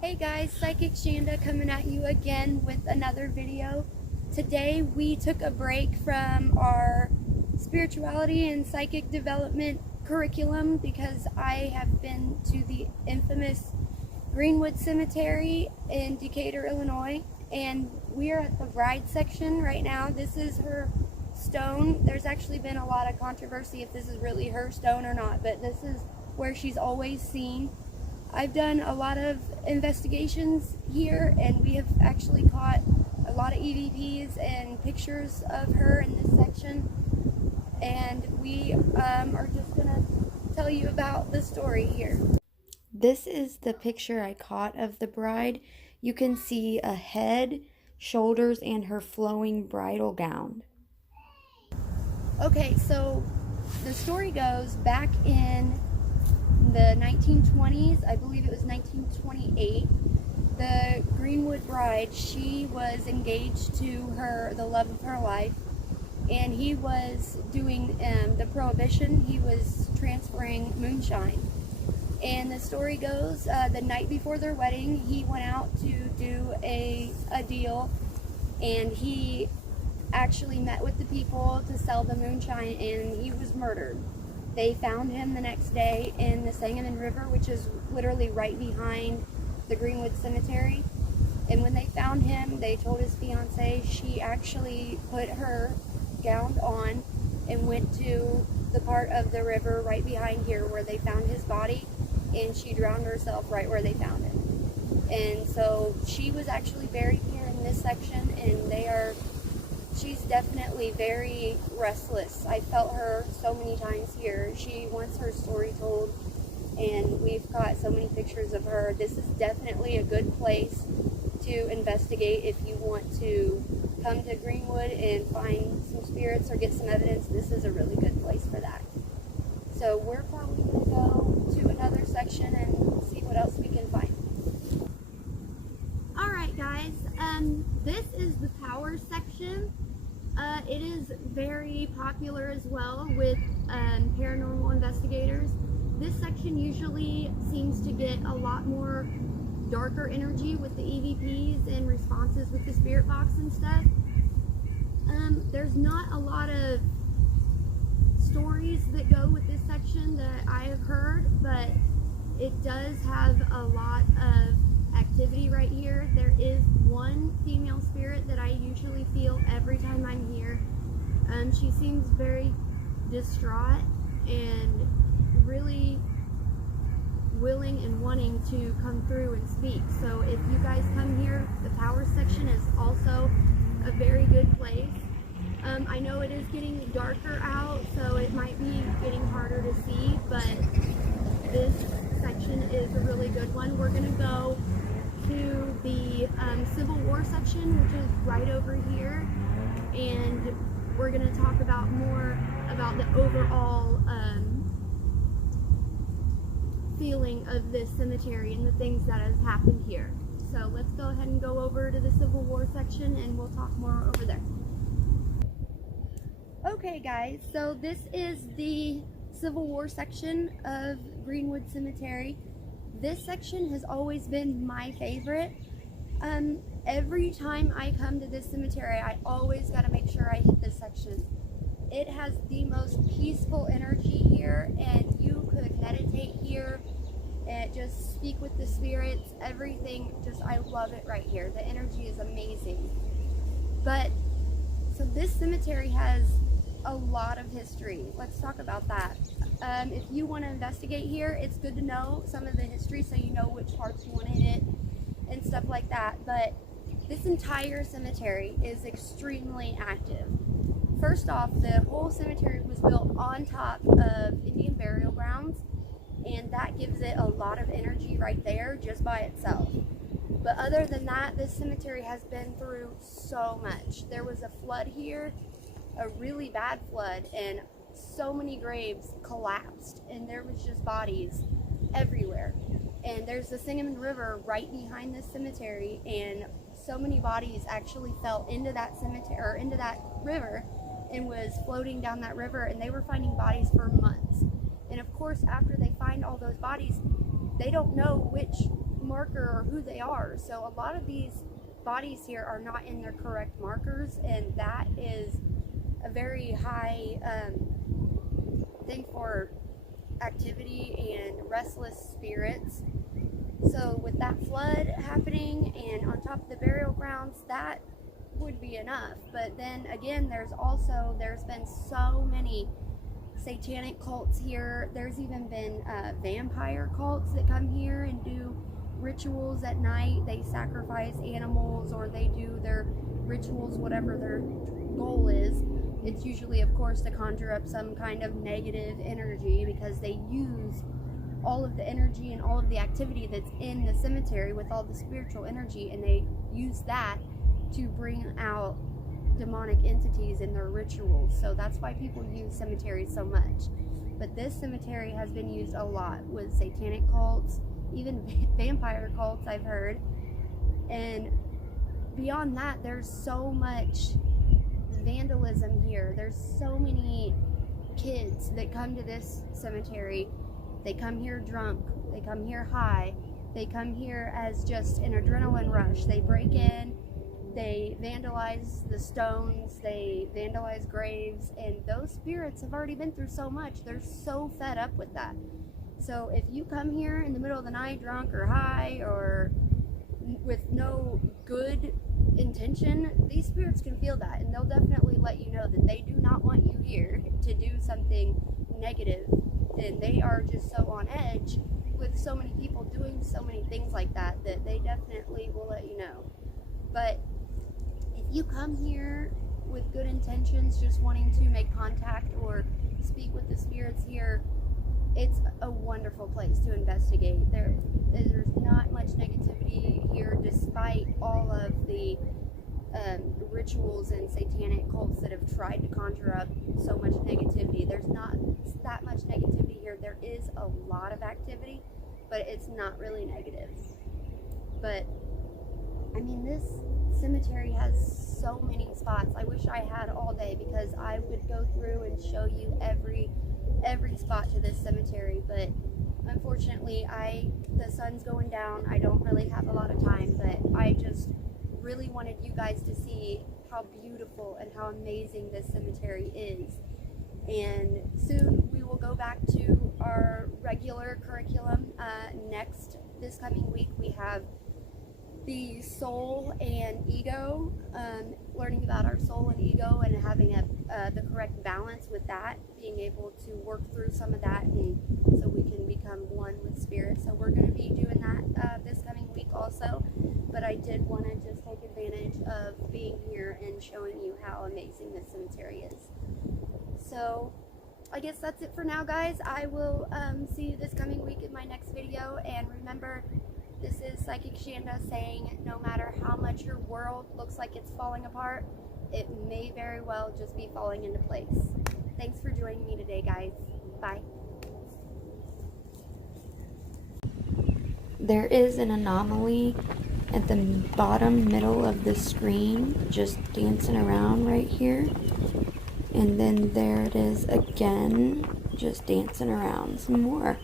Hey guys, Psychic Chanda coming at you again with another video. Today we took a break from our spirituality and psychic development curriculum because I have been to the infamous Greenwood Cemetery in Decatur, Illinois, and we are at the bride section right now. This is her stone. There's actually been a lot of controversy if this is really her stone or not, but this is where she's always seen. I've done a lot of investigations here, and we have actually caught a lot of EVPs and pictures of her in this section, and we are just going to tell you about the story here. This is the picture I caught of the bride. You can see a head, shoulders, and her flowing bridal gown. Okay, so the story goes back in the 1920s, I believe it was 1928, the Greenwood bride, she was engaged to the love of her life, and he was doing the prohibition. He was transferring moonshine. And the story goes, the night before their wedding, he went out to do a deal, and he actually met with the people to sell the moonshine, and he was murdered. They found him the next day in the Sangamon River, which is literally right behind the Greenwood Cemetery. And when they found him, they told his fiancée. She actually put her gown on and went to the part of the river right behind here where they found his body, and she drowned herself right where they found him. And so she was actually buried here in this section, and she's definitely very restless. I felt her so many times here. She wants her story told, and we've got so many pictures of her. This is definitely a good place to investigate if you want to come to Greenwood and find some spirits or get some evidence. This is a really good place for that. So we're probably going to go to another section and see what else we can find. Alright guys, this is the power section. It is very popular as well with paranormal investigators. This section usually seems to get a lot more darker energy with the EVPs and responses with the spirit box and stuff. There's not a lot of stories that go with this section that I have heard, but it does have a lot of activity right here. There is one female spirit that I usually feel every time I'm here. She seems very distraught and really willing and wanting to come through and speak. So if you guys come here, the power section is also a very good place. I know it is getting darker out, so it might be getting harder to see, but this section is a really good one. We're going to go to the Civil War section, which is right over here, and we're going to talk about more about the overall feeling of this cemetery and the things that has happened here. So let's go ahead and go over to the Civil War section, and we'll talk more over there. Okay guys, so this is the Civil War section of Greenwood Cemetery. This section has always been my favorite. Every time I come to this cemetery, I always got to make sure I hit this section. It has the most peaceful energy here, and you could meditate here and just speak with the spirits. Everything, I love it right here. The energy is amazing. But, so this cemetery has a lot of history. Let's talk about that. If you want to investigate here, it's good to know some of the history so you know which parts you want to hit and stuff like that. But this entire cemetery is extremely active. First off, the whole cemetery was built on top of Indian burial grounds, and that gives it a lot of energy right there just by itself. But other than that, this cemetery has been through so much. There was a flood here, a really bad flood, and so many graves collapsed, and there was just bodies everywhere. And there's the Sangamon River right behind this cemetery, and so many bodies actually fell into that cemetery, or into that river, and was floating down that river, and they were finding bodies for months. And of course, after they find all those bodies, they don't know which marker or who they are. So a lot of these bodies here are not in their correct markers, and that is a very high thing for activity and restless spirits. So with that flood happening and on top of the burial grounds, that would be enough. But then again, there's been so many satanic cults here. There's even been vampire cults that come here and do rituals at night. They sacrifice animals, or they do their rituals, whatever their goal is. It's usually, of course, to conjure up some kind of negative energy, because they use all of the energy and all of the activity that's in the cemetery with all the spiritual energy, and they use that to bring out demonic entities in their rituals. So that's why people use cemeteries so much. But this cemetery has been used a lot with satanic cults, even vampire cults, I've heard. And beyond that, there's so much vandalism here. There's so many kids that come to this cemetery. They come here drunk, they come here high, they come here as just an adrenaline rush. They break in, they vandalize the stones, they vandalize graves, and those spirits have already been through so much. They're so fed up with that. So if you come here in the middle of the night drunk or high or with no good intention, these spirits can feel that, and they'll definitely let you know that they do not want you here to do something negative. And they are just so on edge with so many people doing so many things like that, that they definitely will let you know. But if you come here with good intentions, just wanting to make contact or speak with the spirits here, it's a wonderful place to investigate. There's not much negativity here, despite all of the rituals and satanic cults that have tried to conjure up so much negativity. There's not that much negativity here. There is a lot of activity, but it's not really negative. But I mean, this cemetery has so many spots. I wish I had all day, because I would go through and show you every spot to this cemetery. But unfortunately, the sun's going down. I don't really have a lot of time, but I just really wanted you guys to see how beautiful and how amazing this cemetery is. And soon we will go back to our regular curriculum. This coming week, we have the soul and ego, learning about our soul and ego, and having the correct balance with that, being able to work through some of that, and so we can become one with spirit. So we're going to be doing that this coming week also. But I did want to just take advantage of being here and showing you how amazing this cemetery is. So I guess that's it for now, guys. I will see you this coming week in my next video. And remember, this is Psychic Chanda saying, no matter how much your world looks like it's falling apart, it may very well just be falling into place. Thanks for joining me today, guys. Bye. There is an anomaly at the bottom middle of the screen, just dancing around right here. And then there it is again, just dancing around some more.